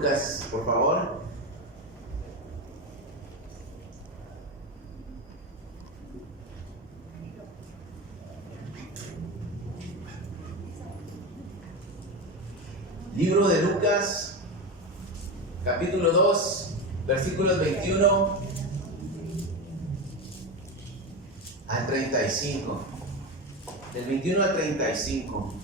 Lucas, por favor. Libro de Lucas, capítulo 2, versículos 21 al 35. Del 21 al 35.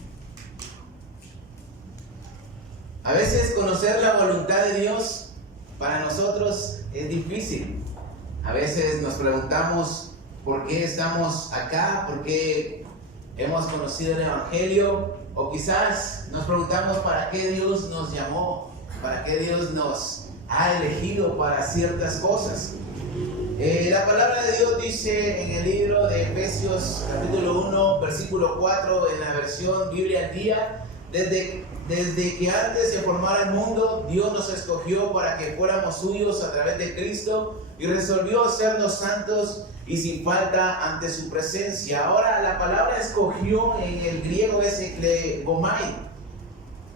A veces conocer la voluntad de Dios para nosotros es difícil. A veces nos preguntamos por qué estamos acá, por qué hemos conocido el Evangelio, o quizás nos preguntamos para qué Dios nos llamó, para qué Dios nos ha elegido para ciertas cosas. La palabra de Dios dice en el libro de Efesios capítulo 1 versículo 4 en la versión Biblia al día: desde que antes se formara el mundo, Dios nos escogió para que fuéramos suyos a través de Cristo y resolvió hacernos santos y sin falta ante su presencia. Ahora la palabra escogió en el griego es eklegomai.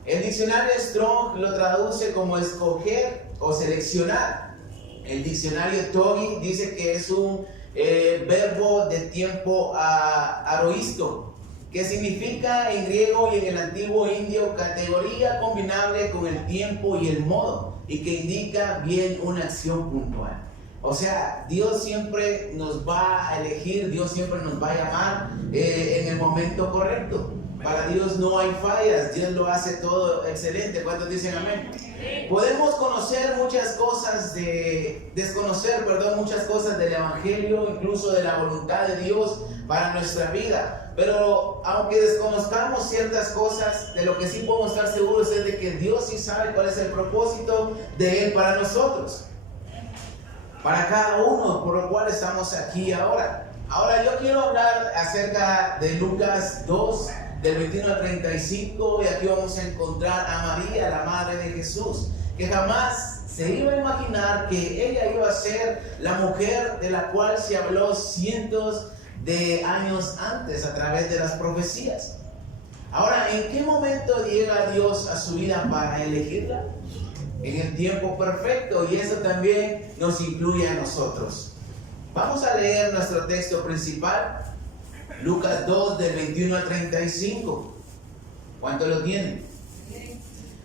El diccionario Strong lo traduce como escoger o seleccionar. El diccionario Togi dice que es un verbo de tiempo aroisto, que significa en griego y en el antiguo indio categoría combinable con el tiempo y el modo, y que indica bien una acción puntual. O sea, Dios siempre nos va a elegir, Dios siempre nos va a llamar en el momento correcto. Para Dios no hay fallas, Dios lo hace todo excelente. ¿Cuántos dicen amén? Podemos conocer muchas cosas desconocer muchas cosas del Evangelio, incluso de la voluntad de Dios para nuestra vida. Pero aunque desconozcamos ciertas cosas, de lo que sí podemos estar seguros es de que Dios sí sabe cuál es el propósito de Él para nosotros, para cada uno, por lo cual estamos aquí ahora. Ahora yo quiero hablar acerca de Lucas 2, del 21 al 35, y aquí vamos a encontrar a María, la madre de Jesús, que jamás se iba a imaginar que ella iba a ser la mujer de la cual se habló cientos de años antes a través de las profecías. Ahora, ¿en qué momento llega Dios a su vida para elegirla? En el tiempo perfecto, y eso también nos incluye a nosotros. Vamos a leer nuestro texto principal, Lucas 2, del 21 al 35. ¿Cuánto lo tienen?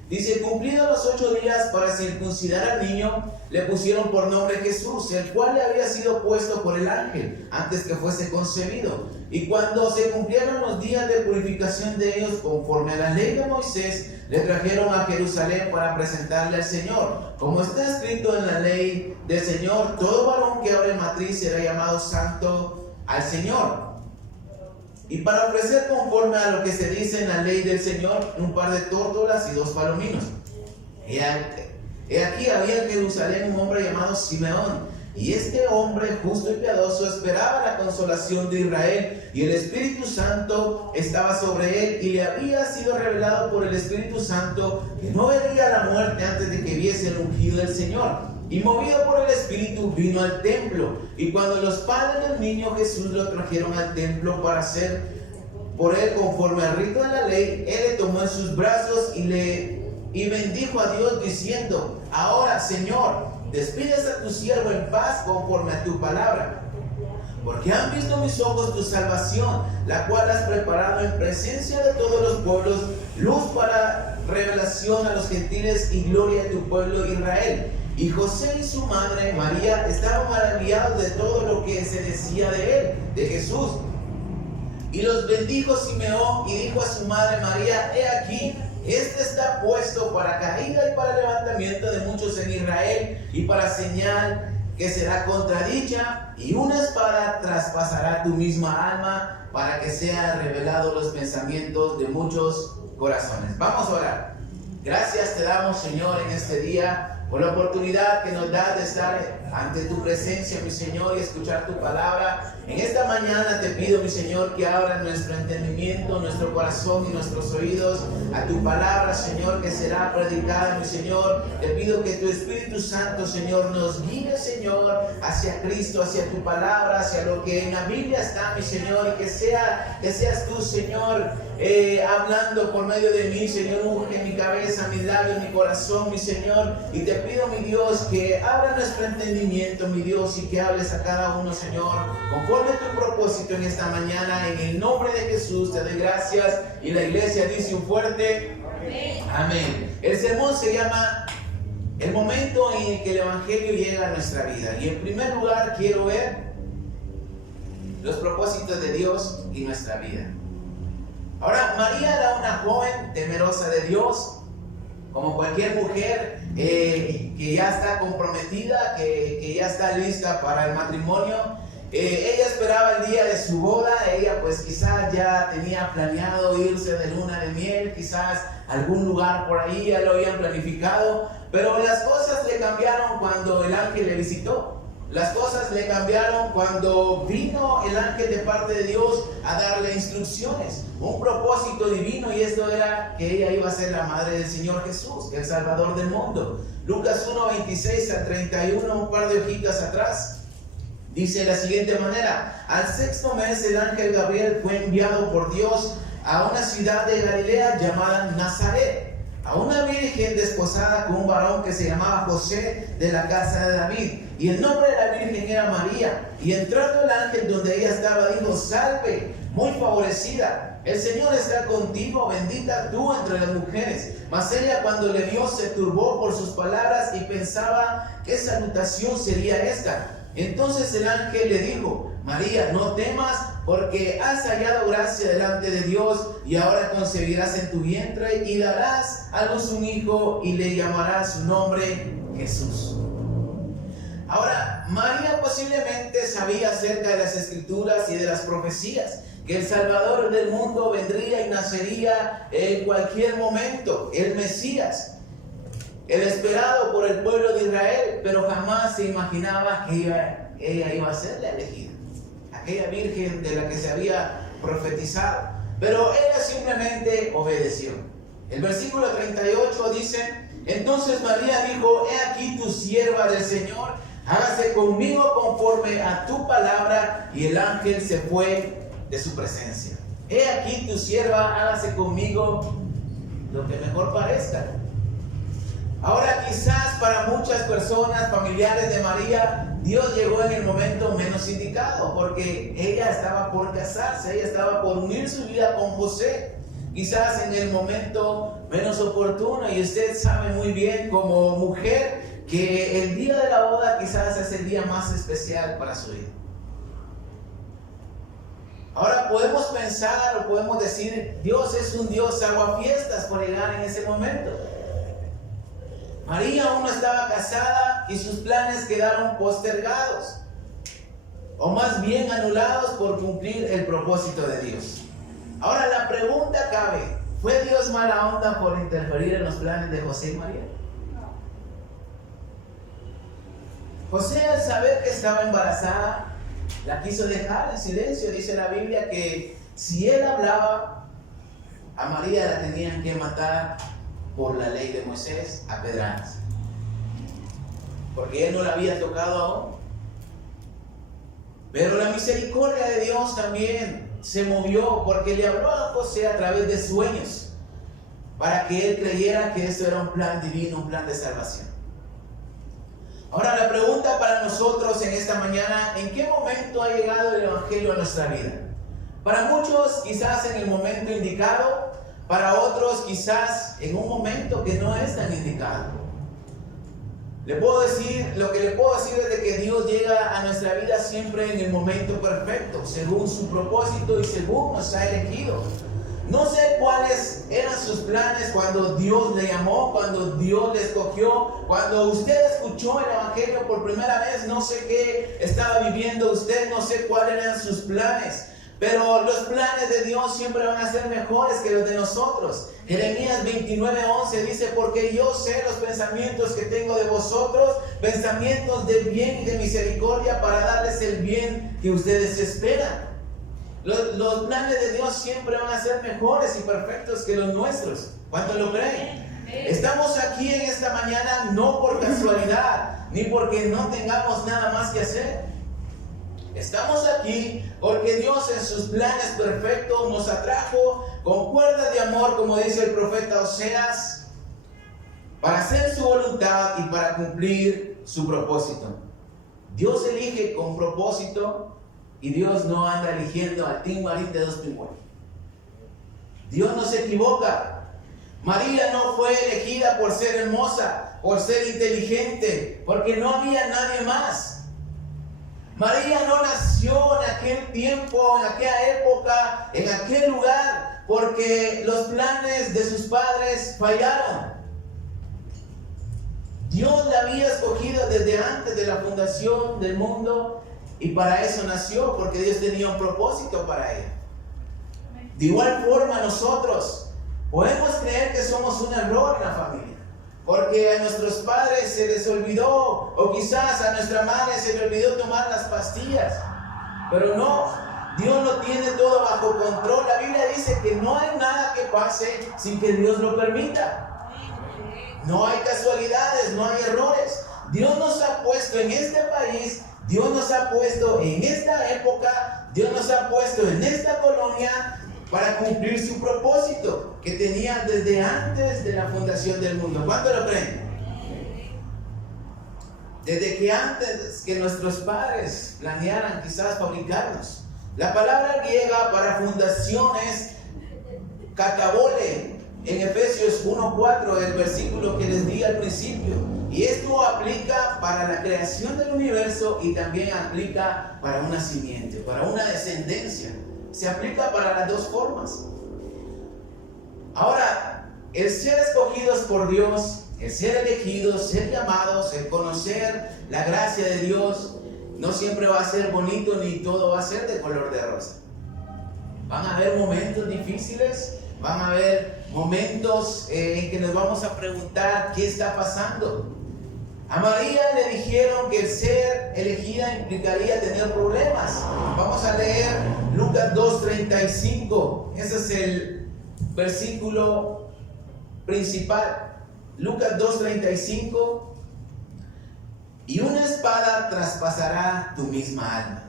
Dice: cumplidos los 8 días para circuncidar al niño, le pusieron por nombre Jesús, el cual le había sido puesto por el ángel antes que fuese concebido. Y cuando se cumplieron los días de purificación de ellos, conforme a la ley de Moisés, le trajeron a Jerusalén para presentarle al Señor. Como está escrito en la ley del Señor, todo varón que abre matriz será llamado santo al Señor. Y para ofrecer conforme a lo que se dice en la ley del Señor, un par de tórtolas y 2 palominos. He aquí había en Jerusalén un hombre llamado Simeón, y este hombre justo y piadoso esperaba la consolación de Israel, y el Espíritu Santo estaba sobre él, y le había sido revelado por el Espíritu Santo que no vería la muerte antes de que viese el ungido del Señor. Y movido por el Espíritu vino al templo, y cuando los padres del niño Jesús lo trajeron al templo para hacer por él conforme al rito de la ley, él le tomó en sus brazos y bendijo a Dios diciendo: ahora, Señor, despides a tu siervo en paz conforme a tu palabra, porque han visto mis ojos tu salvación, la cual has preparado en presencia de todos los pueblos, luz para revelación a los gentiles y gloria a tu pueblo Israel. Y José y su madre María estaban maravillados de todo lo que se decía de él, de Jesús. Y los bendijo Simeón y dijo a su madre María: he aquí, este está puesto para caída y para levantamiento de muchos en Israel, y para señal que será contradicha, y una espada traspasará tu misma alma, para que sean revelados los pensamientos de muchos corazones. Vamos a orar. Gracias te damos, Señor, en este día, por la oportunidad que nos das de estar ante tu presencia, mi Señor, y escuchar tu palabra. En esta mañana te pido, mi Señor, que abra nuestro entendimiento, nuestro corazón y nuestros oídos a tu palabra, Señor, que será predicada, mi Señor. Te pido que tu Espíritu Santo, Señor, nos guíe, Señor, hacia Cristo, hacia tu palabra, hacia lo que en la Biblia está, mi Señor, y que seas tú, Señor, hablando por medio de mí, Señor. Unge mi cabeza, mis labios, mi corazón, mi Señor, y te pido, mi Dios, que abra nuestro entendimiento, mi Dios, y que hables a cada uno, Señor, conforme a tu propósito en esta mañana. En el nombre de Jesús te doy gracias, y la iglesia dice un fuerte amén. Amén. El sermón se llama el momento en el que el evangelio llega a nuestra vida, y en primer lugar quiero ver los propósitos de Dios y nuestra vida. Ahora, María era una joven temerosa de Dios, como cualquier mujer que ya está comprometida, que ya está lista para el matrimonio. Ella esperaba el día de su boda. Ella pues quizás ya tenía planeado irse de luna de miel, quizás a algún lugar por ahí, ya lo habían planificado, pero las cosas le cambiaron cuando el ángel le visitó. Las cosas le cambiaron cuando vino el ángel de parte de Dios a darle instrucciones, un propósito divino, y esto era que ella iba a ser la madre del Señor Jesús, el Salvador del mundo. Lucas 1, 26 al 31, un par de hojitas atrás, dice de la siguiente manera: al sexto mes el ángel Gabriel fue enviado por Dios a una ciudad de Galilea llamada Nazaret, a una virgen desposada con un varón que se llamaba José, de la casa de David, y el nombre de la virgen era María. Y entrando el ángel donde ella estaba, dijo: salve, muy favorecida, el Señor está contigo, bendita tú entre las mujeres. Mas ella, cuando le vio, se turbó por sus palabras y pensaba qué salutación sería esta. Entonces el ángel le dijo: María, no temas, porque has hallado gracia delante de Dios, y ahora concebirás en tu vientre y darás a luz un hijo, y le llamarás su nombre Jesús. Ahora, María posiblemente sabía acerca de las escrituras y de las profecías, que el Salvador del mundo vendría y nacería en cualquier momento, el Mesías, el esperado por el pueblo de Israel, pero jamás se imaginaba que ella iba a ser la elegida, aquella virgen de la que se había profetizado. Pero ella simplemente obedeció. El versículo 38 dice: entonces María dijo: he aquí tu sierva del Señor, hágase conmigo conforme a tu palabra. Y el ángel se fue de su presencia. He aquí tu sierva, hágase conmigo lo que mejor parezca. Ahora, quizás para muchas personas, familiares de María, Dios llegó en el momento menos indicado, porque ella estaba por casarse, ella estaba por unir su vida con José, quizás en el momento menos oportuno. Y usted sabe muy bien como mujer que el día de la boda quizás es el día más especial para su vida. Ahora podemos pensar o podemos decir: Dios es un Dios aguafiestas por llegar en ese momento. María aún no estaba casada y sus planes quedaron postergados, o más bien anulados, por cumplir el propósito de Dios. Ahora la pregunta cabe: ¿fue Dios mala onda por interferir en los planes de José y María? José, al saber que estaba embarazada, la quiso dejar en silencio. Dice la Biblia que si él hablaba, a María la tenían que matar por la ley de Moisés a pedradas, porque él no la había tocado aún. Pero la misericordia de Dios también se movió, porque le habló a José a través de sueños, para que él creyera que esto era un plan divino, un plan de salvación. Ahora la pregunta para nosotros en esta mañana: ¿en qué momento ha llegado el evangelio a nuestra vida? Para muchos quizás en el momento indicado, para otros quizás en un momento que no es tan indicado. Lo que le puedo decir es de que Dios llega a nuestra vida siempre en el momento perfecto, según su propósito y según nos ha elegido. No sé cuáles eran sus planes cuando Dios le llamó, cuando Dios le escogió, cuando usted escuchó el evangelio por primera vez. No sé qué estaba viviendo usted, no sé cuáles eran sus planes. Pero los planes de Dios siempre van a ser mejores que los de nosotros. Jeremías 29:11 dice, porque yo sé los pensamientos que tengo de vosotros, pensamientos de bien y de misericordia, para darles el bien que ustedes esperan. Los planes de Dios siempre van a ser mejores y perfectos que los nuestros. ¿Cuántos lo creen? Estamos aquí en esta mañana no por casualidad, ni porque no tengamos nada más que hacer. Estamos aquí porque Dios en sus planes perfectos nos atrajo con cuerdas de amor, como dice el profeta Oseas, para hacer su voluntad y para cumplir su propósito. Dios elige con propósito y Dios no anda eligiendo al timbarín de dos timbores. Dios no se equivoca. María no fue elegida por ser hermosa, por ser inteligente, porque no había nadie más. María no nació en aquel tiempo, en aquella época, en aquel lugar, porque los planes de sus padres fallaron. Dios la había escogido desde antes de la fundación del mundo y para eso nació, porque Dios tenía un propósito para ella. De igual forma nosotros podemos creer que somos un error en la familia, porque a nuestros padres se les olvidó, o quizás a nuestra madre se le olvidó tomar las pastillas. Pero no, Dios lo tiene todo bajo control. La Biblia dice que no hay nada que pase sin que Dios lo permita. No hay casualidades, no hay errores. Dios nos ha puesto en este país, Dios nos ha puesto en esta época, Dios nos ha puesto en esta colonia para cumplir su propósito que tenía desde antes de la fundación del mundo. ¿Cuánto lo creen? Desde que antes que nuestros padres planearan quizás fabricarnos. La palabra griega para fundación es katabole, en Efesios 1:4, el versículo que les di al principio. Y esto aplica para la creación del universo y también aplica para un nacimiento, para una descendencia. Se aplica para las dos formas. Ahora, el ser escogidos por Dios, el ser elegidos, ser llamados, el conocer la gracia de Dios, no siempre va a ser bonito ni todo va a ser de color de rosa. Van a haber momentos difíciles, van a haber momentos en que nos vamos a preguntar qué está pasando. A María le dijeron que el ser elegida implicaría tener problemas. Vamos a leer Lucas 2:35. Ese es el versículo principal. Lucas 2:35. Y una espada traspasará tu misma alma.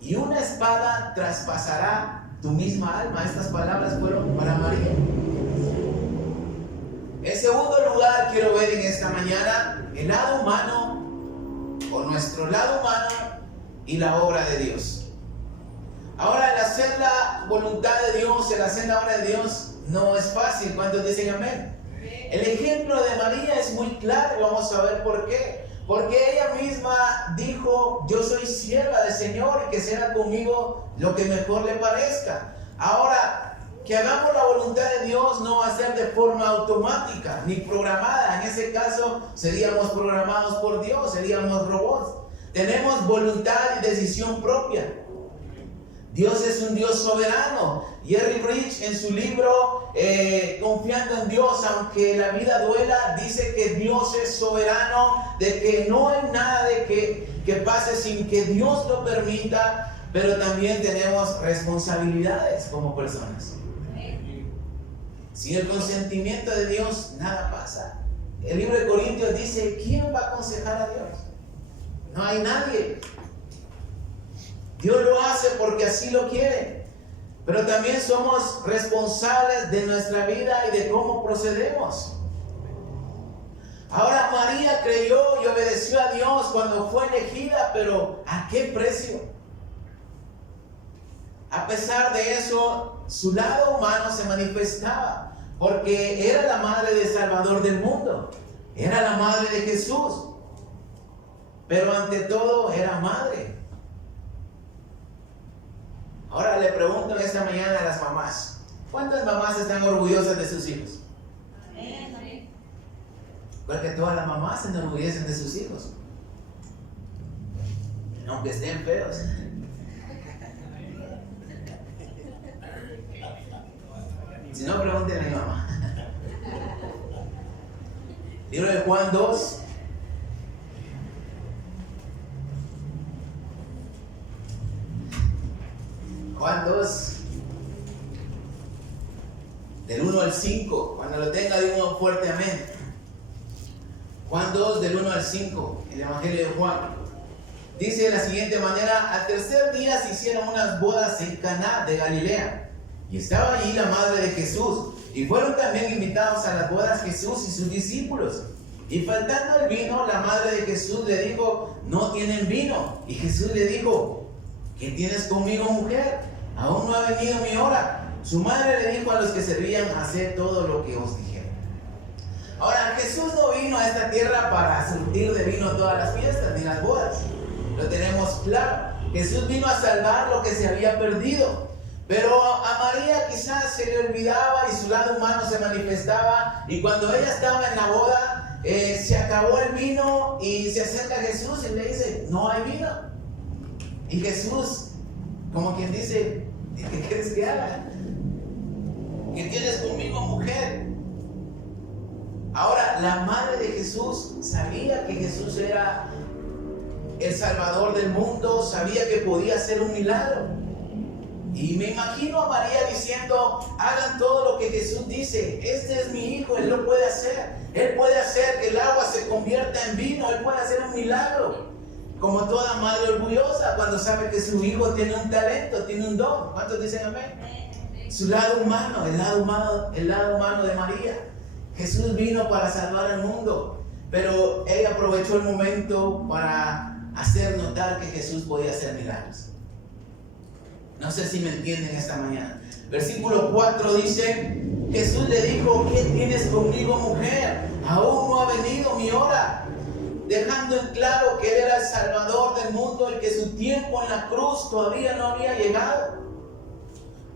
Y una espada traspasará tu misma alma. Estas palabras fueron para María. En segundo lugar, quiero ver en esta mañana el lado humano, o nuestro lado humano, y la obra de Dios. Ahora, el hacer la voluntad de Dios, el hacer la obra de Dios, no es fácil. ¿Cuántos dicen amén? El ejemplo de María es muy claro y vamos a ver por qué. Porque ella misma dijo, yo soy sierva del Señor y que sea conmigo lo que mejor le parezca. Ahora, que hagamos la voluntad de Dios no va a ser de forma automática ni programada. En ese caso seríamos programados por Dios, seríamos robots. Tenemos voluntad y decisión propia. Dios es un Dios soberano. Jerry Bridge en su libro Confiando en Dios, aunque la vida duela, dice que Dios es soberano, de que no hay nada de que pase sin que Dios lo permita, pero también tenemos responsabilidades como personas. Sin el consentimiento de Dios, nada pasa. El libro de Corintios dice, ¿quién va a aconsejar a Dios? No hay nadie. Dios lo hace porque así lo quiere. Pero también somos responsables de nuestra vida y de cómo procedemos. Ahora, María creyó y obedeció a Dios cuando fue elegida, pero ¿a qué precio? A pesar de eso, su lado humano se manifestaba, porque era la madre del Salvador del mundo, era la madre de Jesús, pero ante todo era madre. Ahora le pregunto esta mañana a las mamás, ¿cuántas mamás están orgullosas de sus hijos? Porque todas las mamás se enorgullecen de sus hijos. aunque estén feos. Si no, pregúntenle a mi mamá. Libro de Juan 2. Juan 2, del 1 al 5. Cuando lo tenga, diga un fuerte amén. Juan 2, del 1 al 5, el Evangelio de Juan. Dice de la siguiente manera: al tercer día se hicieron unas bodas en Caná de Galilea, y estaba allí la madre de Jesús, y fueron también invitados a las bodas Jesús y sus discípulos. Y faltando el vino, la madre de Jesús le dijo: no tienen vino. Y Jesús le dijo: ¿qué tienes conmigo, mujer? Aún no ha venido mi hora. Su madre le dijo a los que servían: haced todo lo que os dijeron. Ahora, Jesús no vino a esta tierra para surtir de vino todas las fiestas ni las bodas. Lo tenemos claro. Jesús vino a salvar lo que se había perdido. Pero a María quizás se le olvidaba y su lado humano se manifestaba. Y cuando ella estaba en la boda, se acabó el vino y se acerca a Jesús y le dice: no hay vino. Y Jesús, como quien dice: ¿qué quieres que haga? ¿Qué tienes conmigo, mujer? Ahora, la madre de Jesús sabía que Jesús era el Salvador del mundo, sabía que podía hacer un milagro. Y me imagino a María diciendo: hagan todo lo que Jesús dice. Este es mi hijo, él lo puede hacer. Él puede hacer que el agua se convierta en vino, él puede hacer un milagro. Como toda madre orgullosa cuando sabe que su hijo tiene un talento, tiene un don. ¿Cuántos dicen amén? Su lado humano, el lado humano de María. Jesús vino para salvar al mundo, pero ella aprovechó el momento para hacer notar que Jesús podía hacer milagros. No sé si me entienden esta mañana. Versículo 4 dice: Jesús le dijo: ¿qué tienes conmigo, mujer? Aún no ha venido mi hora. Dejando en claro que Él era el Salvador del mundo y que su tiempo en la cruz todavía no había llegado.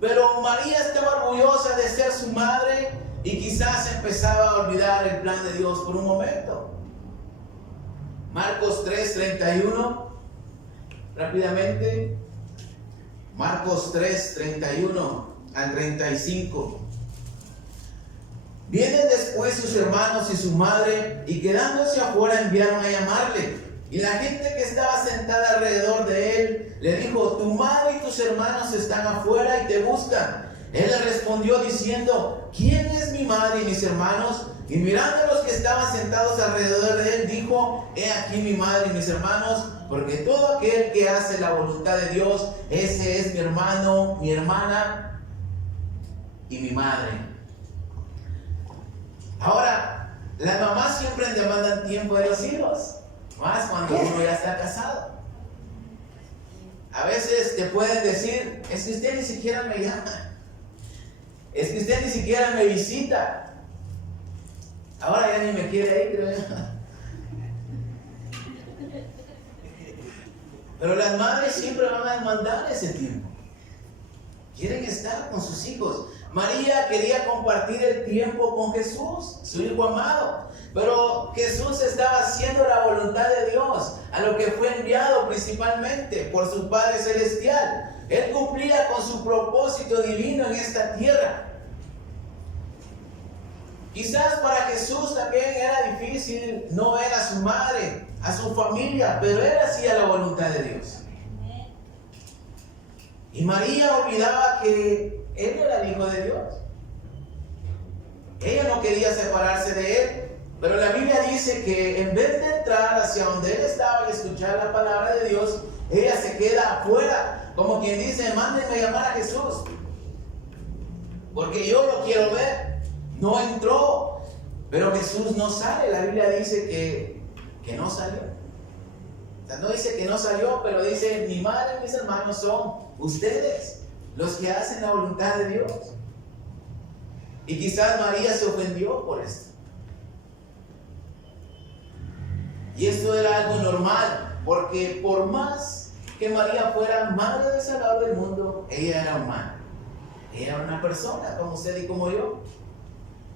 Pero María estaba orgullosa de ser su madre y quizás empezaba a olvidar el plan de Dios por un momento. Marcos 3:31, rápidamente. Marcos 3:31 al 35. Vienen después sus hermanos y su madre, y quedándose afuera enviaron a llamarle. Y la gente que estaba sentada alrededor de él le dijo: tu madre y tus hermanos están afuera y te buscan. Él le respondió diciendo: ¿quién es mi madre y mis hermanos? Y mirando a los que estaban sentados alrededor de él, dijo: he aquí mi madre y mis hermanos, porque todo aquel que hace la voluntad de Dios, ese es mi hermano, mi hermana y mi madre. Ahora, las mamás siempre demandan tiempo de los hijos, más cuando uno ya está casado. A veces te pueden decir: es que usted ni siquiera me llama, es que usted ni siquiera me visita. Ahora ya ni me quiere ir, creo yo. Pero las madres siempre van a demandar ese tiempo. Quieren estar con sus hijos. María quería compartir el tiempo con Jesús, su hijo amado. Pero Jesús estaba haciendo la voluntad de Dios, a lo que fue enviado principalmente por su Padre Celestial. Él cumplía con su propósito divino en esta tierra. Quizás para Jesús también era difícil no ver a su madre, a su familia, pero él hacía la voluntad de Dios. Y María olvidaba que él era el Hijo de Dios. Ella no quería separarse de él, pero la Biblia dice que en vez de entrar hacia donde él estaba y escuchar la palabra de Dios, ella se queda afuera, como quien dice: mándenme a llamar a Jesús, porque yo lo quiero ver. No entró, pero Jesús no sale. La Biblia dice que no salió. O sea, no dice que no salió, pero dice: mi madre y mis hermanos son ustedes, los que hacen la voluntad de Dios. Y quizás María se ofendió por esto. Y esto era algo normal, porque por más que María fuera madre del Salvador del mundo, ella era humana. Ella era una persona como usted y como yo.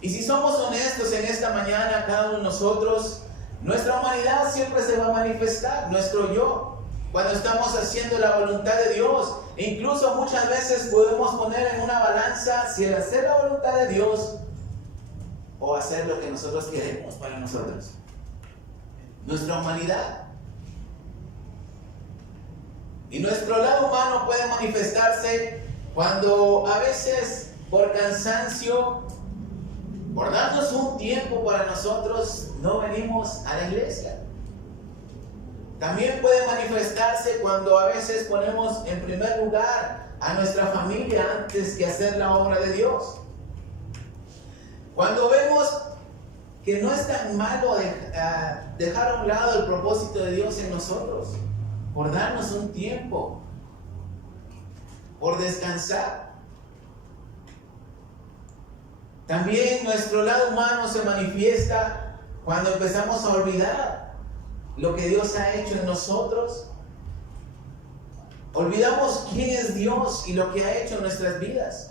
Y si somos honestos en esta mañana, cada uno de nosotros, nuestra humanidad siempre se va a manifestar, nuestro yo. cuando estamos haciendo la voluntad de Dios. E incluso muchas veces podemos poner en una balanza si el hacer la voluntad de Dios o hacer lo que nosotros queremos para nosotros. Nuestra humanidad. Y nuestro lado humano puede manifestarse cuando a veces por cansancio, por darnos un tiempo para nosotros, no venimos a la iglesia. También puede manifestarse cuando a veces ponemos en primer lugar a nuestra familia antes que hacer la obra de Dios. Cuando vemos que no es tan malo dejar a un lado el propósito de Dios en nosotros, por darnos un tiempo, por descansar. También nuestro lado humano se manifiesta cuando empezamos a olvidar lo que Dios ha hecho en nosotros. Olvidamos quién es Dios y lo que ha hecho en nuestras vidas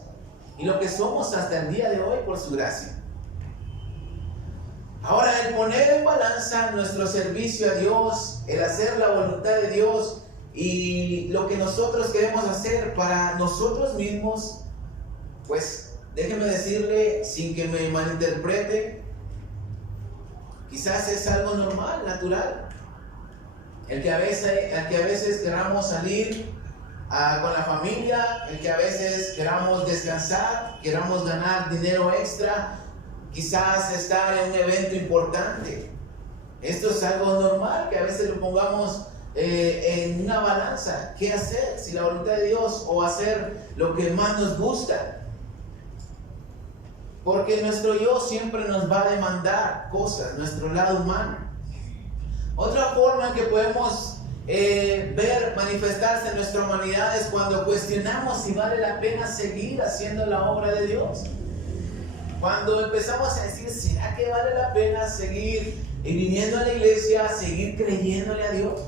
y lo que somos hasta el día de hoy por su gracia. Ahora, el poner en balanza nuestro servicio a Dios, el hacer la voluntad de Dios y lo que nosotros queremos hacer para nosotros mismos, pues déjeme decirle, sin que me malinterprete, quizás es algo normal, natural. El que a veces queramos salir con la familia, el que a veces queramos descansar, queramos ganar dinero extra, quizás estar en un evento importante. Esto es algo normal, que a veces lo pongamos en una balanza. ¿Qué hacer? Si la voluntad de Dios o hacer lo que más nos gusta. Porque nuestro yo siempre nos va a demandar cosas, nuestro lado humano. Otra forma en que podemos ver manifestarse en nuestra humanidad es cuando cuestionamos si vale la pena seguir haciendo la obra de Dios. Cuando empezamos a decir, ¿será que vale la pena seguir viniendo a la iglesia, seguir creyéndole a Dios?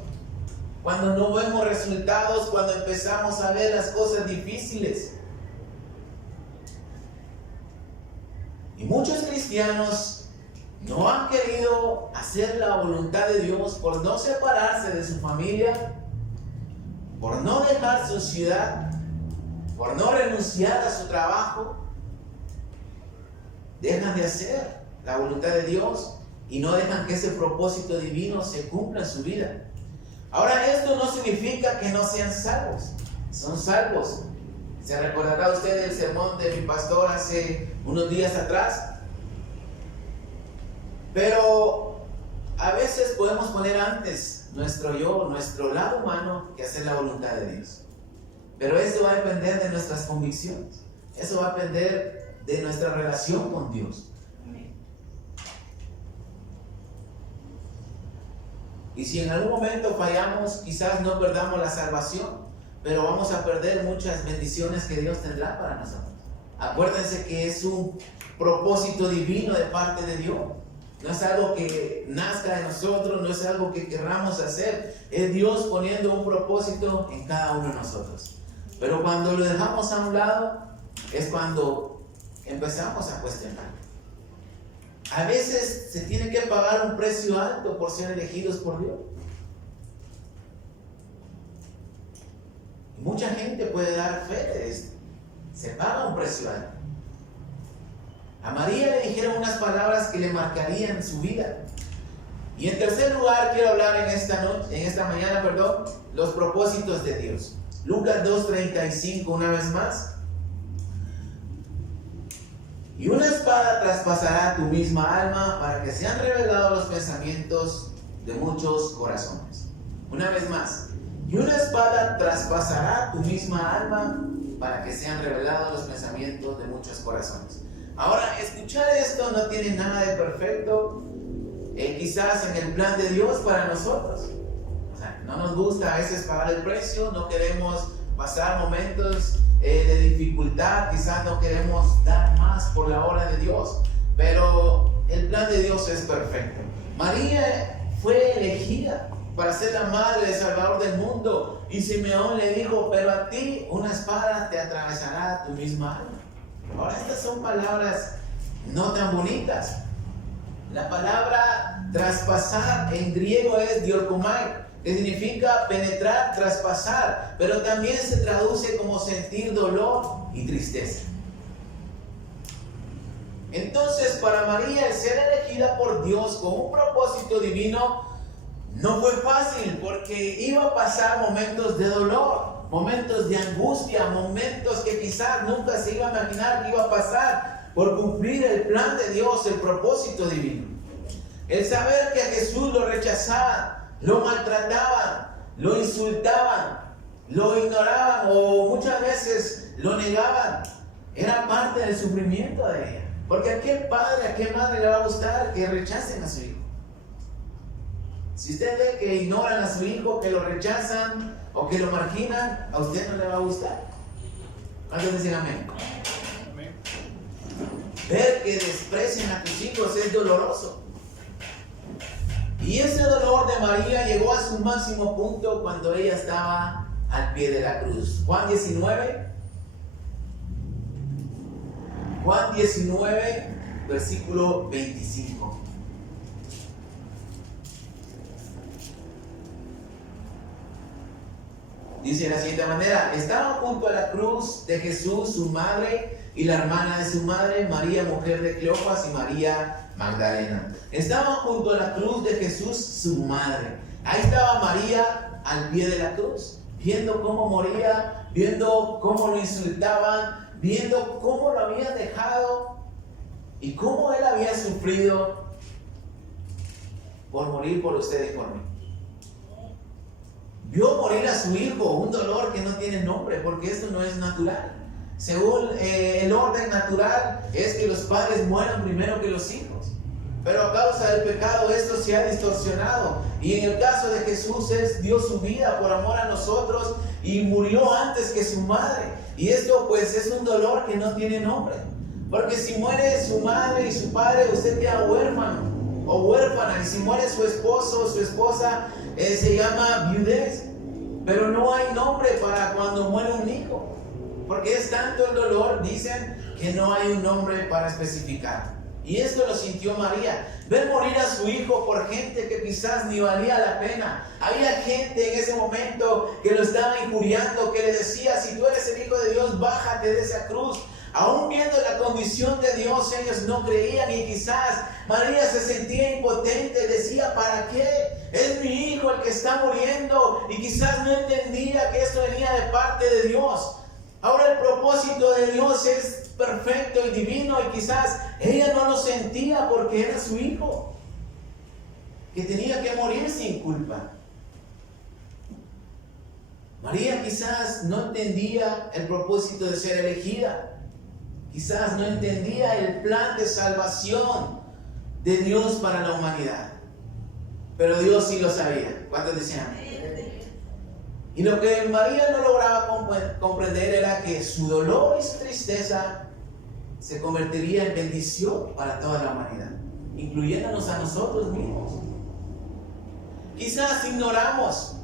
Cuando no vemos resultados, cuando empezamos a ver las cosas difíciles. Y muchos cristianos no han querido hacer la voluntad de Dios por no separarse de su familia, por no dejar su ciudad, por no renunciar a su trabajo. Dejan de hacer la voluntad de Dios y no dejan que ese propósito divino se cumpla en su vida. Ahora, esto no significa que no sean salvos. Son salvos. ¿Se recordará usted el sermón de mi pastor hace unos días atrás? Pero a veces podemos poner antes nuestro yo, nuestro lado humano, que hacer la voluntad de Dios. Pero eso va a depender de nuestras convicciones. Eso va a depender de nuestra relación con Dios. Y si en algún momento fallamos, quizás no perdamos la salvación, pero vamos a perder muchas bendiciones que Dios tendrá para nosotros. Acuérdense que es un propósito divino de parte de Dios. No es algo que nazca de nosotros, no es algo que querramos hacer. Es Dios poniendo un propósito en cada uno de nosotros. Pero cuando lo dejamos a un lado, es cuando empezamos a cuestionar. A veces se tiene que pagar un precio alto por ser elegidos por Dios. Y mucha gente puede dar fe de esto. Se paga un precio alto. A María le dijeron unas palabras que le marcarían su vida. Y en tercer lugar quiero hablar en esta mañana, los propósitos de Dios. Lucas 2:35 una vez más. Y una espada traspasará tu misma alma para que sean revelados los pensamientos de muchos corazones. Una vez más. Y una espada traspasará tu misma alma para que sean revelados los pensamientos de muchos corazones. Ahora, escuchar esto no tiene nada de perfecto, quizás en el plan de Dios para nosotros. O sea, no nos gusta a veces pagar el precio, no queremos pasar momentos de dificultad, quizás no queremos dar más por la obra de Dios, pero el plan de Dios es perfecto. María fue elegida para ser la madre del Salvador del mundo, y Simeón le dijo, pero a ti una espada te atravesará tu misma alma. Ahora, estas son palabras no tan bonitas. La palabra traspasar en griego es diorkomai, que significa penetrar, traspasar, pero también se traduce como sentir dolor y tristeza. Entonces, para María, el ser elegida por Dios con un propósito divino no fue fácil, porque iba a pasar momentos de dolor, momentos de angustia, momentos que quizás nunca se iba a imaginar que iba a pasar por cumplir el plan de Dios, el propósito divino. El saber que a Jesús lo rechazaban, lo maltrataban, lo insultaban, lo ignoraban o muchas veces lo negaban, era parte del sufrimiento de ella. Porque a qué padre, a qué madre le va a gustar que rechacen a su hijo. Si usted ve que ignoran a su hijo, que lo rechazan o que lo marginan, a usted no le va a gustar. ¿Cuántos dicen amén? Amén. Ver que desprecian a tus hijos es doloroso. Y ese dolor de María llegó a su máximo punto cuando ella estaba al pie de la cruz. Juan 19, versículo 25. Dice de la siguiente manera: estaban junto a la cruz de Jesús su madre y la hermana de su madre, María, mujer de Cleofas, y María Magdalena. Estaban junto a la cruz de Jesús su madre. Ahí estaba María al pie de la cruz, viendo cómo moría, viendo cómo lo insultaban, viendo cómo lo habían dejado y cómo él había sufrido por morir por usted y por mí. Vio morir a su hijo, un dolor que no tiene nombre, porque esto no es natural. Según el orden natural es que los padres mueran primero que los hijos. Pero a causa del pecado esto se ha distorsionado. Y en el caso de Jesús, Él dio su vida por amor a nosotros y murió antes que su madre. Y esto pues es un dolor que no tiene nombre. Porque si muere su madre y su padre, usted queda huérfano o huérfana. Y si muere su esposo o su esposa, se llama viudez. Pero no hay nombre para cuando muere un hijo. Porque es tanto el dolor, dicen, que no hay un nombre para especificar. Y esto lo sintió María. Ver morir a su hijo por gente que quizás ni valía la pena. Había gente en ese momento que lo estaba injuriando, que le decía: si tú eres el Hijo de Dios, bájate de esa cruz. Aún viendo la condición de Dios, ellos no creían, y quizás María se sentía impotente, decía: ¿para qué? Es mi hijo el que está muriendo, y quizás no entendía que esto venía de parte de Dios. Ahora el propósito de Dios es perfecto y divino, y quizás ella no lo sentía porque era su hijo, que tenía que morir sin culpa. María quizás no entendía el propósito de ser elegida. Quizás no entendía el plan de salvación de Dios para la humanidad. Pero Dios sí lo sabía. ¿Cuántos decían? Y lo que María no lograba comprender era que su dolor y su tristeza se convertiría en bendición para toda la humanidad, incluyéndonos a nosotros mismos. Quizás ignoramos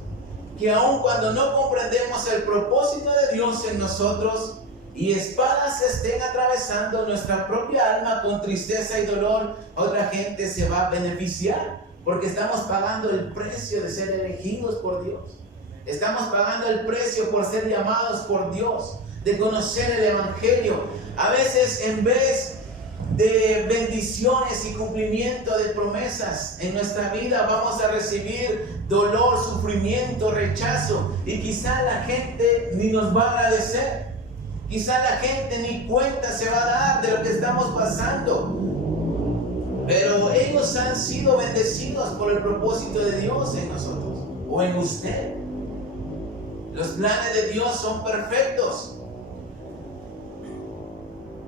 que aun cuando no comprendemos el propósito de Dios en nosotros y espadas estén atravesando nuestra propia alma con tristeza y dolor, otra gente se va a beneficiar porque estamos pagando el precio de ser elegidos por Dios. Estamos pagando el precio por ser llamados por Dios, de conocer el Evangelio. A veces, en vez de bendiciones y cumplimiento de promesas en nuestra vida, vamos a recibir dolor, sufrimiento, rechazo. Y quizá la gente ni nos va a agradecer. Quizá la gente ni cuenta se va a dar de lo que estamos pasando. Pero ellos han sido bendecidos por el propósito de Dios en nosotros o en usted. Los planes de Dios son perfectos.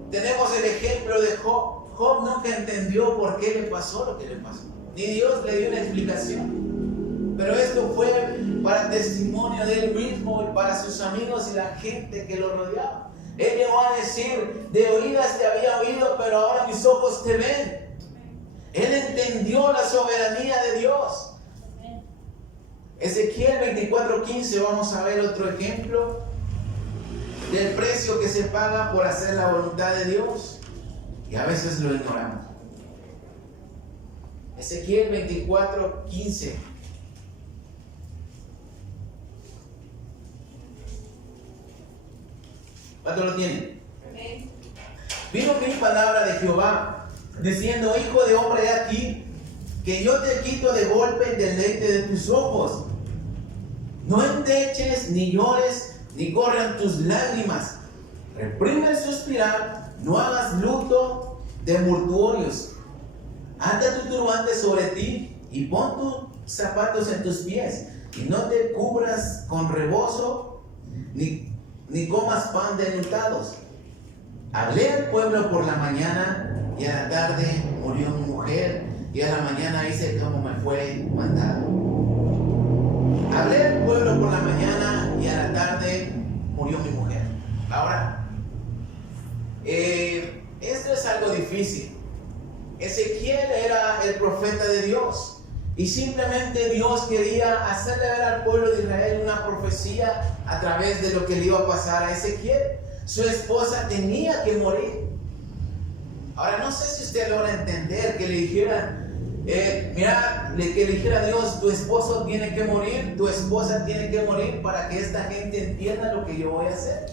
Tenemos el ejemplo de Job. Job nunca entendió por qué le pasó lo que le pasó. Ni Dios le dio una explicación. Pero esto fue para testimonio de él mismo y para sus amigos y la gente que lo rodeaba. Él llegó a decir: de oídas te había oído, pero ahora mis ojos te ven. Él entendió la soberanía de Dios. Ezequiel 24:15, vamos a ver otro ejemplo del precio que se paga por hacer la voluntad de Dios, y a veces lo ignoramos. Ezequiel 24:15. ¿Cuánto lo tienen? Vino mi palabra de Jehová, diciendo: hijo de hombre, he aquí que yo te quito de golpe el deleite de tus ojos. No endeches, ni llores, ni corran tus lágrimas. Reprime el suspirar, no hagas luto de mortuorios. Ata tu turbante sobre ti y pon tus zapatos en tus pies, y no te cubras con rebozo, ni comas pan de enlutados. Hablé al pueblo por la mañana, y a la tarde murió mi mujer, y a la mañana hice como me fue mandado. Hablé al pueblo por la mañana, y a la tarde murió mi mujer. Ahora, esto es algo difícil. Ezequiel era el profeta de Dios, y simplemente Dios quería hacerle ver al pueblo de Israel una profecía a través de lo que le iba a pasar a Ezequiel. Su esposa tenía que morir. Ahora, no sé si usted logra entender que le dijeran, que le dijera a Dios: tu esposo tiene que morir, tu esposa tiene que morir para que esta gente entienda lo que yo voy a hacer.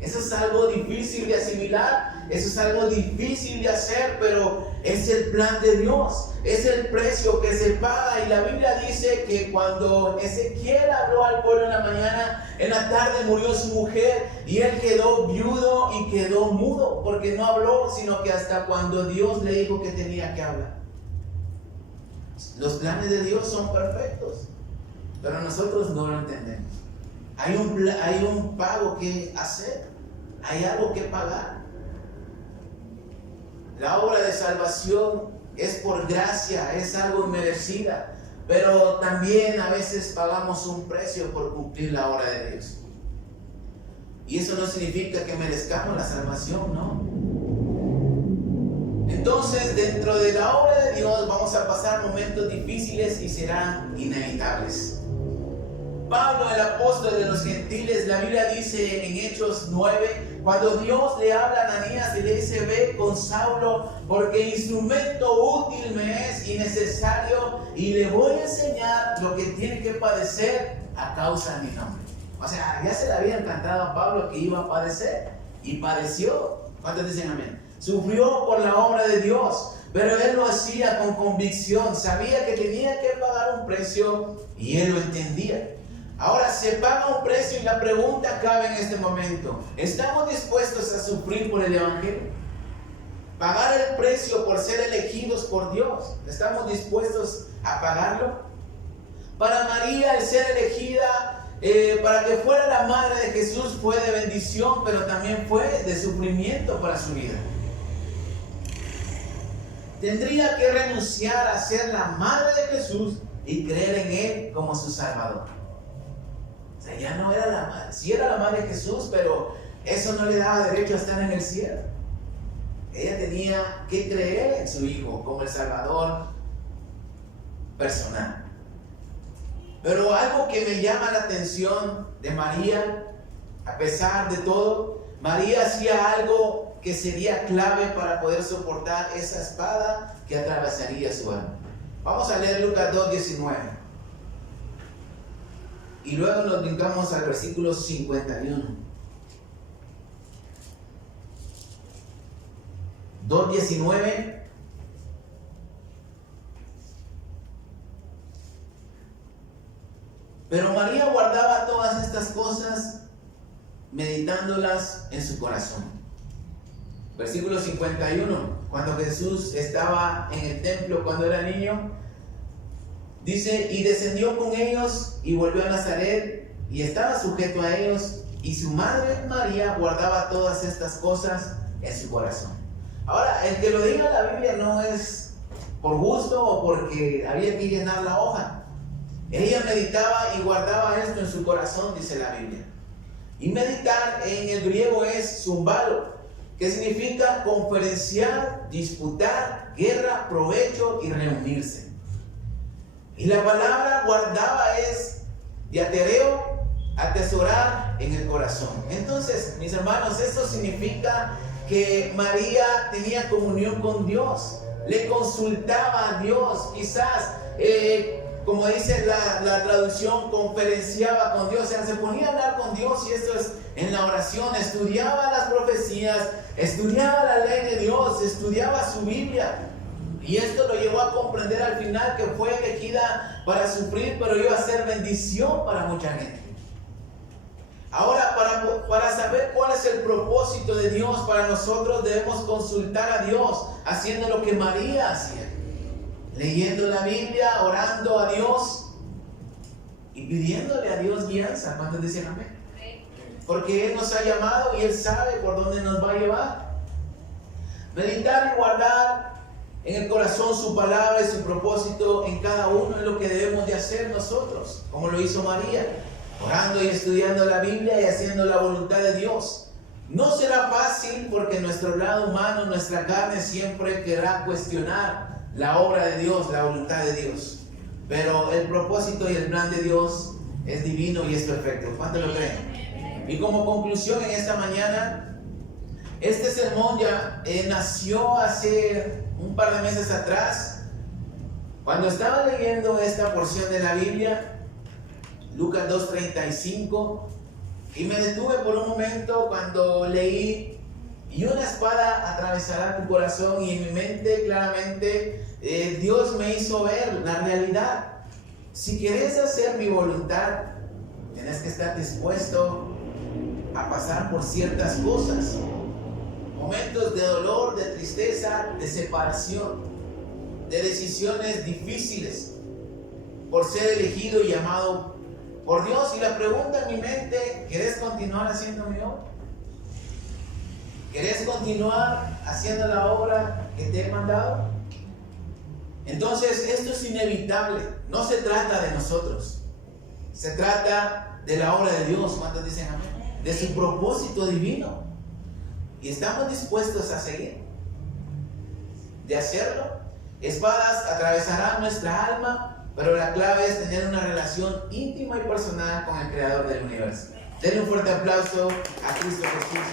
Eso es algo difícil de asimilar, eso es algo difícil de hacer, pero es el plan de Dios, es el precio que se paga. Y la Biblia dice que cuando Ezequiel habló al pueblo en la mañana, en la tarde murió su mujer, y él quedó viudo y quedó mudo, porque no habló, sino que hasta cuando Dios le dijo que tenía que hablar. Los planes de Dios son perfectos, pero nosotros no lo entendemos. Hay un pago que hacer, hay algo que pagar. La obra de salvación es por gracia, es algo inmerecida, pero también a veces pagamos un precio por cumplir la obra de Dios. Y eso no significa que merezcamos la salvación, ¿no? Entonces, dentro de la obra de Dios vamos a pasar momentos difíciles y serán inevitables. Pablo, el apóstol de los gentiles, la Biblia dice en Hechos 9, cuando Dios le habla a Ananías y le dice: ve con Saulo, porque instrumento útil me es y necesario, y le voy a enseñar lo que tiene que padecer a causa de mi nombre. O sea, ya se le había encantado a Pablo que iba a padecer, y padeció. ¿Cuántos dicen amén? Sufrió por la obra de Dios, pero él lo hacía con convicción, sabía que tenía que pagar un precio y él lo entendía. Ahora se paga un precio, y la pregunta cabe en este momento: ¿estamos dispuestos a sufrir por el Evangelio? ¿Pagar el precio por ser elegidos por Dios? ¿Estamos dispuestos a pagarlo? Para María, el ser elegida para que fuera la madre de Jesús fue de bendición, pero también fue de sufrimiento para su vida. Tendría que renunciar a ser la madre de Jesús y creer en Él como su Salvador. O sea, ya no era la madre, sí era la madre de Jesús, pero eso no le daba derecho a estar en el cielo. Ella tenía que creer en su Hijo como el Salvador personal. Pero algo que me llama la atención de María, a pesar de todo, María hacía algo que sería clave para poder soportar esa espada que atravesaría su alma. Vamos a leer Lucas 2:19. Y luego nos brincamos al versículo 51. 2:19. Pero María guardaba todas estas cosas, meditándolas en su corazón. Versículo 51. Cuando Jesús estaba en el templo, cuando era niño, dice: y descendió con ellos y volvió a Nazaret, y estaba sujeto a ellos, y su madre María guardaba todas estas cosas en su corazón. Ahora, el que lo diga la Biblia no es por gusto o porque había que llenar la hoja. Ella meditaba y guardaba esto en su corazón, dice la Biblia. Y meditar en el griego es zumbalo, que significa conferenciar, disputar, guerra, provecho y reunirse. Y la palabra guardaba es diatereo, atesorar en el corazón. Entonces, mis hermanos, esto significa que María tenía comunión con Dios, le consultaba a Dios. Quizás como dice la traducción, conferenciaba con Dios, o sea, se ponía a hablar con Dios, y esto es en la oración, estudiaba las profecías, estudiaba la ley de Dios, estudiaba su Biblia, y esto lo llevó a comprender al final que fue elegida para sufrir, pero iba a ser bendición para mucha gente. Ahora, para saber cuál es el propósito de Dios para nosotros, debemos consultar a Dios, haciendo lo que María hacía. Leyendo la Biblia, orando a Dios y pidiéndole a Dios guianza. ¿Cuántos dicen amén? Porque Él nos ha llamado y Él sabe por dónde nos va a llevar. Meditar y guardar en el corazón su palabra y su propósito en cada uno es lo que debemos de hacer nosotros, como lo hizo María, orando y estudiando la Biblia y haciendo la voluntad de Dios. No será fácil, porque nuestro lado humano, nuestra carne, siempre querrá cuestionar la obra de Dios, la voluntad de Dios. Pero el propósito y el plan de Dios es divino y es perfecto. ¿Cuántos lo creen? Y como conclusión en esta mañana, este sermón ya nació hace un par de meses atrás, cuando estaba leyendo esta porción de la Biblia, Lucas 2:35, y me detuve por un momento cuando leí: y una espada atravesará tu corazón. Y en mi mente claramente Dios me hizo ver la realidad. Si quieres hacer mi voluntad, tienes que estar dispuesto a pasar por ciertas cosas, momentos de dolor, de tristeza, de separación, de decisiones difíciles, por ser elegido y llamado por Dios. Y la pregunta en mi mente: ¿quieres continuar haciendo mi obra? ¿Querés continuar haciendo la obra que te he mandado? Entonces, esto es inevitable. No se trata de nosotros. Se trata de la obra de Dios. ¿Cuántos dicen amén? De su propósito divino. Y estamos dispuestos a seguir. De hacerlo. Espadas atravesarán nuestra alma, pero la clave es tener una relación íntima y personal con el Creador del universo. Denle un fuerte aplauso a Cristo Jesús.